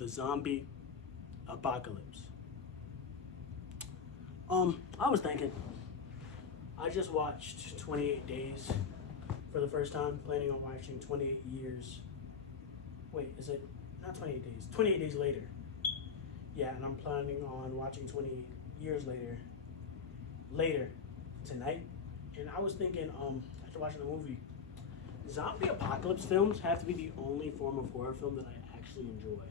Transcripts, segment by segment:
the zombie apocalypse. I was thinking, I just watched 28 Days for the first time, planning on watching 28 years. Wait, is it not 28 days? 28 days later. Yeah, and I'm planning on watching 28 years later tonight. And I was thinking, after watching the movie, zombie apocalypse films have to be the only form of horror film that I actually enjoy.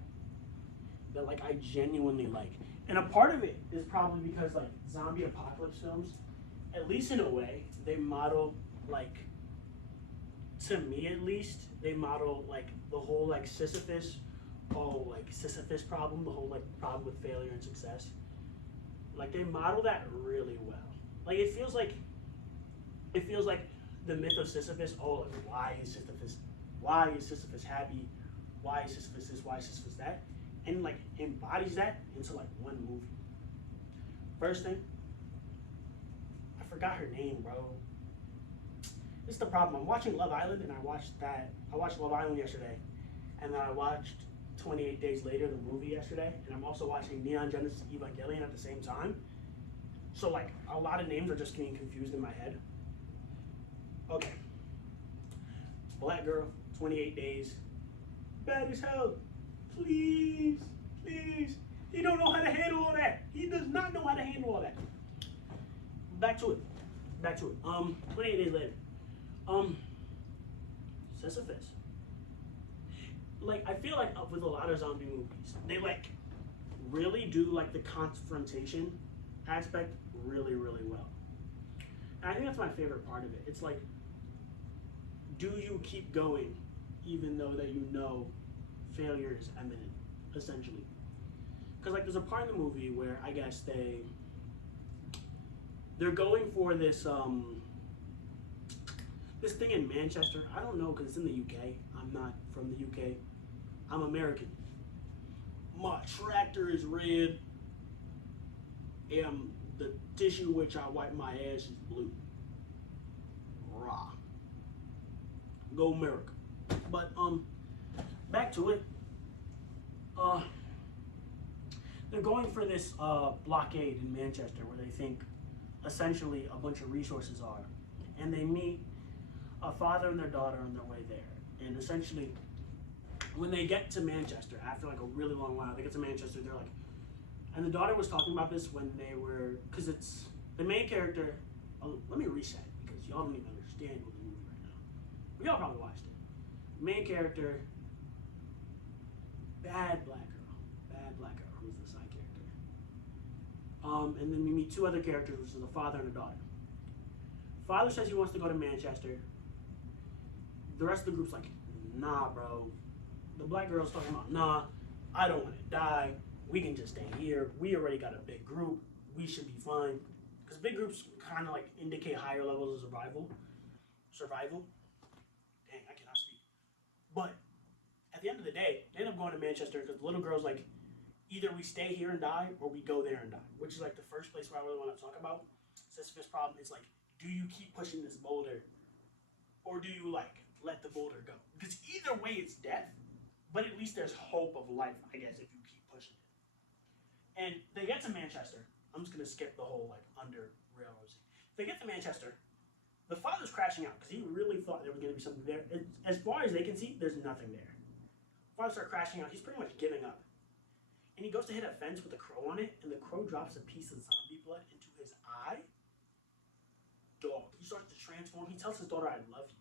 That like I genuinely like. And a part of it is probably because like zombie apocalypse films, at least in a way, they model like, to me at least, they model like the whole like Sisyphus problem, the whole like problem with failure and success. Like they model that really well. Like it feels like the myth of Sisyphus. Oh, like why is Sisyphus? Why is Sisyphus happy? Why is Sisyphus this? Why is Sisyphus that? And like embodies that into like one movie. First thing, I forgot her name, bro. This is the problem. I'm watching Love Island, and I watched Love Island yesterday, and then I watched 28 Days Later, the movie, yesterday, and I'm also watching Neon Genesis Evangelion at the same time. So like a lot of names are just getting confused in my head. Okay. Black girl, 28 days. Bad as hell. Please, please. He don't know how to handle all that. He does not know how to handle all that. Back to it. 28 days later. Sisyphus. Like, I feel like with a lot of zombie movies, they like really do like the confrontation aspect really, really well. And I think that's my favorite part of it. It's like, do you keep going even though that you know failure is imminent, essentially? Because like there's a part in the movie where I guess they're going for this this thing in Manchester. I don't know because it's in the UK. I'm not from the UK. I'm American. My tractor is red, and the tissue which I wipe my ass is blue. Rah. Go America. But back to it. They're going for this blockade in Manchester where they think essentially a bunch of resources are, and they meet a father and their daughter on their way there. And essentially, when they get to Manchester, after like a really long while, they get to Manchester, they're like, and the daughter was talking about this when they were, because it's the main character. Oh, let me reset because y'all don't even understand what the movie right now. But y'all probably watched it. Main character, bad black girl, who's the side character. And then we meet two other characters, which is a father and a daughter. Father says he wants to go to Manchester. The rest of the group's like, nah, bro. The black girl's talking about, nah, I don't want to die. We can just stay here. We already got a big group. We should be fine. Because big groups kind of like indicate higher levels of survival. Dang, I cannot speak. But at the end of the day, they end up going to Manchester because the little girl's like, either we stay here and die or we go there and die. Which is like the first place where I really want to talk about Sisyphus problem. Is like, do you keep pushing this boulder or do you like let the boulder go? Because either way it's death, but at least there's hope of life, I guess, if you keep pushing it. And they get to Manchester. I'm just going to skip the whole like under railroad scene. They get to Manchester. The father's crashing out because he really thought there was going to be something there. As far as they can see, there's nothing there. Father starts crashing out. He's pretty much giving up. And he goes to hit a fence with a crow on it, and the crow drops a piece of zombie blood into his eye. Dog. He starts to transform. He tells his daughter, I love you.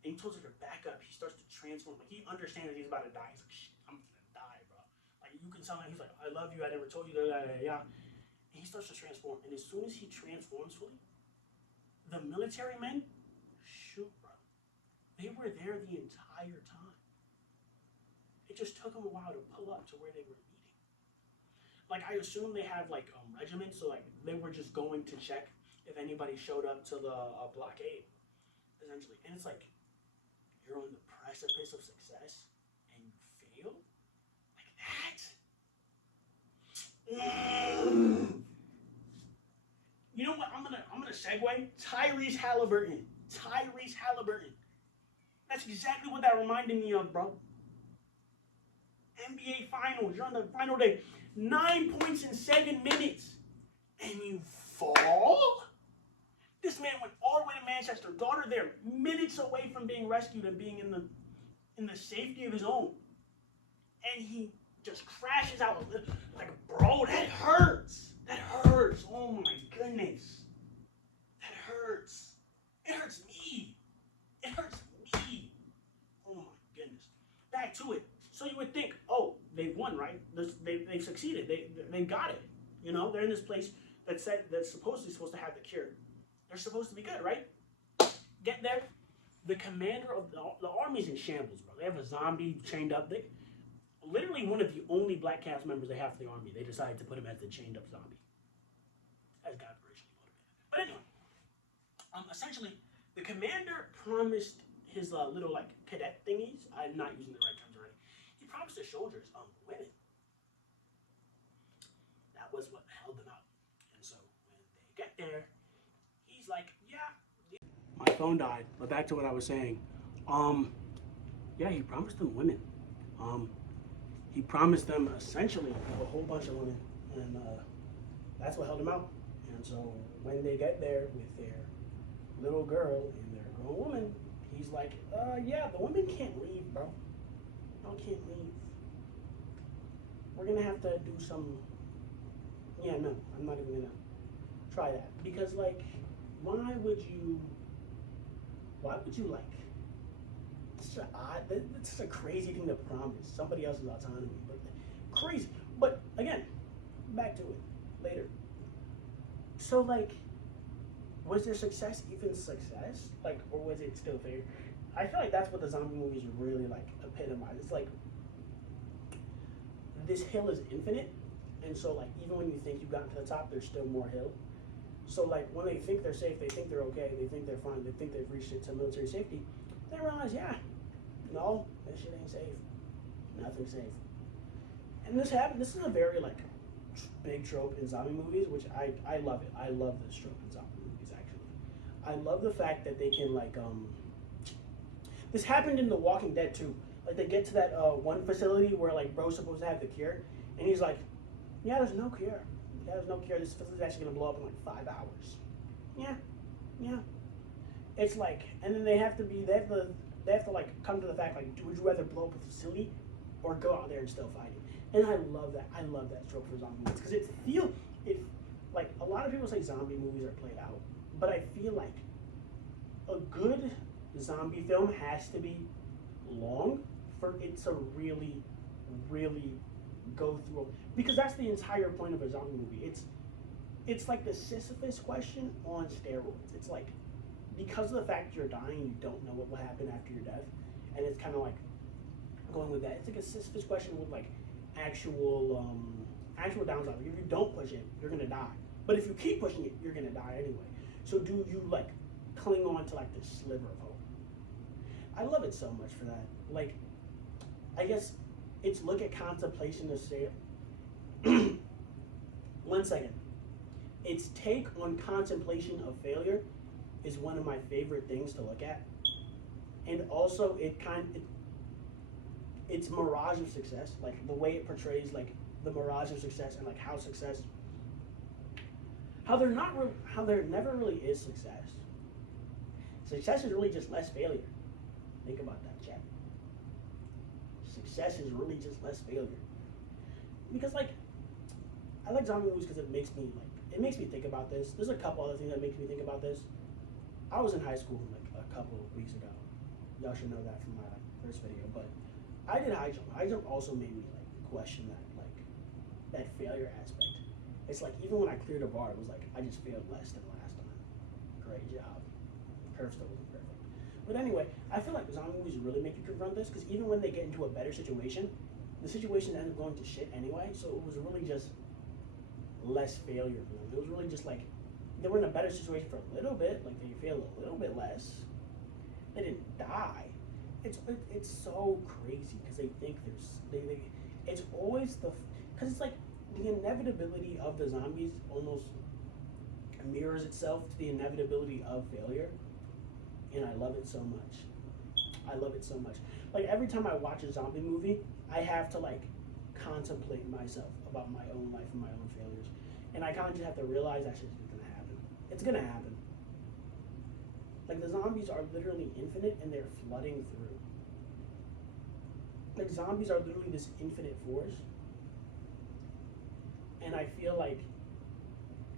And he tells her to back up. He starts to transform. Like, he understands that he's about to die. He's like, shit, I'm going to die, bro. Like, you can tell him, he's like, I love you. I never told you that. And he starts to transform. And as soon as he transforms fully, the military men shoot, bro. They were there the entire time. It just took them a while to pull up to where they were meeting. Like, I assume they have, like, regiments. So, like, they were just going to check if anybody showed up to the blockade, essentially. And it's like, you're on the precipice of success and you fail? Like that? You know what? I'm gonna segue. Tyrese Halliburton. That's exactly what that reminded me of, bro. NBA Finals. You're on the final day. 9 points in 7 minutes. And you fall? This man went all the way to Manchester. Daughter there, minutes away from being rescued and being in the safety of his own. And he just crashes out. Like, bro, that hurts. That hurts. Oh my goodness. That hurts. It hurts me. It hurts me. Oh my goodness. Back to it. So you would think, oh, they've won, right? They've succeeded. They got it. You know, they're in this place that's supposedly supposed to have the cure. They're supposed to be good, right? Get there. The commander of the army's in shambles, bro. They have a zombie chained up. Literally one of the only black cast members they have for the army. They decided to put him as the chained up zombie. As God originally motivated. But anyway, essentially, the commander promised his little like cadet thingies. I'm not using the right terms already. He promised the soldiers women. That was what held them out. And so when they get there, he's like, yeah. My phone died, but back to what I was saying. Yeah, he promised them women. He promised them essentially a whole bunch of women, and that's what held him out. And so when they get there with their little girl and their grown woman, he's like, yeah, the women can't leave, bro. No, can't leave. We're gonna have to do some. Yeah, no, I'm not even gonna try that because, like, why would you like? It's just a crazy thing to promise somebody else's autonomy, but crazy. But again, back to it later. So, like, was their success even success? Like, or was it still fair? I feel like that's what the zombie movies really like epitomize. It's like this hill is infinite, and so like even when you think you've gotten to the top, there's still more hill. So like when they think they're safe, they think they're okay, they think they're fine, they think they've reached it to military safety, they realize, yeah, no, that shit ain't safe. Nothing's safe. And this happened. This is a very like big trope in zombie movies, which I love it. I love this trope in zombie movies actually. I love the fact that they can like this happened in The Walking Dead too. Like they get to that one facility where like bro's supposed to have the cure, and he's like, yeah, there's no cure. Yeah, there's no cure. This facility's actually gonna blow up in like 5 hours. Yeah. It's like, and then they have to like come to the fact like, would you rather blow up a facility or go out there and still fight it? And I love that. I love that trope for zombie movies because it like a lot of people say zombie movies are played out, but I feel like a good zombie film has to be long for it to really go through, because that's the entire point of a zombie movie. It's like the Sisyphus question on steroids. It's like, because of the fact you're dying, you don't know what will happen after your death, and it's kind of like going with that. It's like a Sisyphus question with like actual downside. Like if you don't push it, you're gonna die. But if you keep pushing it, you're gonna die anyway. So do you like cling on to like this sliver of hope? I love it so much for that. Like, I guess it's look at contemplation to say it. 1 second. Its take on contemplation of failure is one of my favorite things to look at. And also it's mirage of success, like the way it portrays like the mirage of success and like how there never really is success. Success is really just less failure. Think about that, chat. Success is really just less failure. Because like, I like zombie movies because it makes me think about this. There's a couple other things that makes me think about this. I was in high school like a couple of weeks ago. Y'all should know that from my first video. But I did high jump. High jump also made me like question that failure aspect. It's like even when I cleared a bar, it was like I just failed less than last time. Great job. Curve still wasn't perfect. But anyway, I feel like zombie movies really make you confront this because even when they get into a better situation, the situation ended up going to shit anyway. So it was really just less failure for them. It was really just like they were in a better situation for a little bit, like they failed a little bit less. They didn't die. It's so crazy because they think it's always because it's like the inevitability of the zombies almost mirrors itself to the inevitability of failure, and I love it so much. I love it so much. Like every time I watch a zombie movie, I have to like contemplate myself about my own life and my own failures, and I kind of just have to realize that shit's gonna happen. It's gonna happen. Like the zombies are literally infinite and they're flooding through. Like zombies are literally this infinite force, and I feel like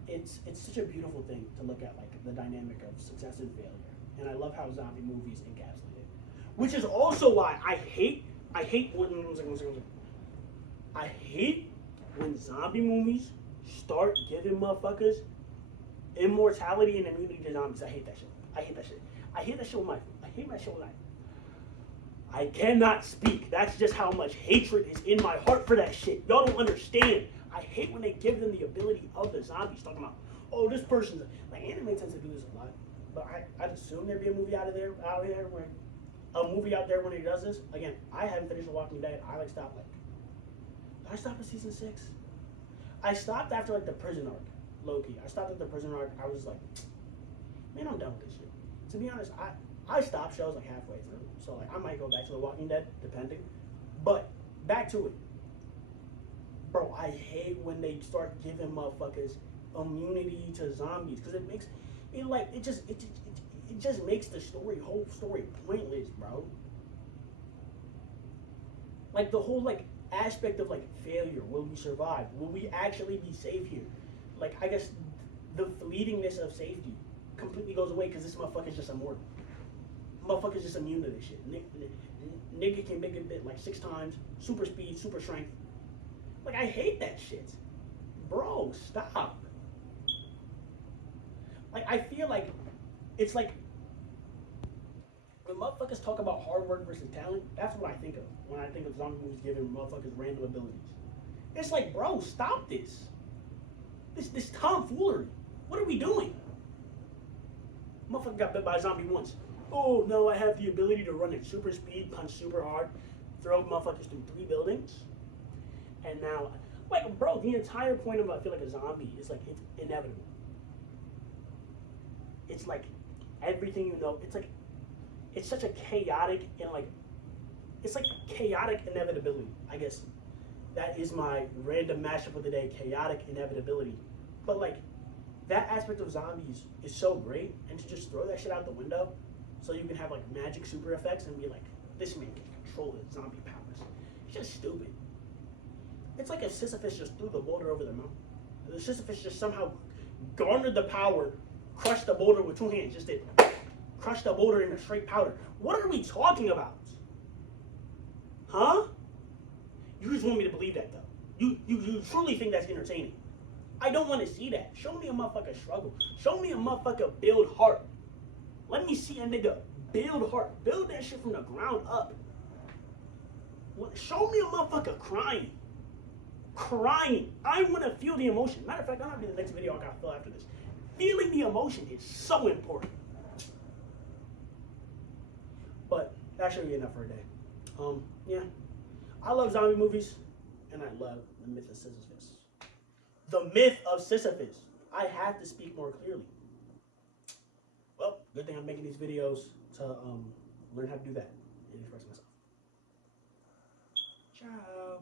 it's such a beautiful thing to look at, like the dynamic of success and failure. And I love how zombie movies encapsulate it. Which is also why I hate when zombie movies start giving motherfuckers immortality and immunity to zombies. I hate that shit. I hate that shit. I hate that shit with my life. I cannot speak. That's just how much hatred is in my heart for that shit. Y'all don't understand. I hate when they give them the ability of the zombies. Talking about, oh, this person's like anime tends to do this a lot, but I'd assume there'd be a movie out there where a movie out there when it does this. Again, I haven't finished The Walking Dead. I stopped I stopped at season 6. I stopped after like the prison arc, low key. I stopped at the prison arc. I was like, man, I'm done with this shit. To be honest, I stopped shows like halfway through, so like I might go back to The Walking Dead, depending. But back to it, bro. I hate when they start giving motherfuckers immunity to zombies because it makes it like it just makes the whole story pointless, bro. Like the whole like aspect of like failure. Will we survive? Will we actually be safe here? Like I guess the fleetingness of safety completely goes away because this motherfucker's just immortal. Motherfucker's just immune to this shit. Nigga can make it bit like 6 times, super speed, super strength. Like I hate that shit, bro. Stop. Like I feel like it's like when motherfuckers talk about hard work versus talent. That's what I think of when I think of zombie movies giving motherfuckers random abilities. It's like, bro, stop this. This tomfoolery. What are we doing? Motherfucker got bit by a zombie once. Oh no, I have the ability to run at super speed, punch super hard, throw motherfuckers through 3 buildings, and now, like, bro, the entire point of I feel like a zombie is like it's inevitable. It's like everything you know. It's like it's such a chaotic and like it's like chaotic inevitability. I guess that is my random mashup of the day: chaotic inevitability. But like that aspect of zombies is so great, and to just throw that shit out the window, so you can have like magic super effects and be like, this man can control his zombie powers. It's just stupid. It's like if Sisyphus just threw the boulder over the mountain. The Sisyphus just somehow garnered the power, crushed the boulder with 2 hands, just did crush the boulder into straight powder. What are we talking about? Huh? You just want me to believe that though. You truly think that's entertaining. I don't want to see that. Show me a motherfucker struggle. Show me a motherfucker build heart. Let me see a nigga build heart. Build that shit from the ground up. Show me a motherfucker crying. Crying. I want to feel the emotion. Matter of fact, I'm going to do the next video I got to feel after this. Feeling the emotion is so important. But that should be enough for a day. Yeah. I love zombie movies, and I love the myth of Sisyphus. The myth of Sisyphus. I have to speak more clearly. Well, good thing I'm making these videos to learn how to do that and express myself. Ciao.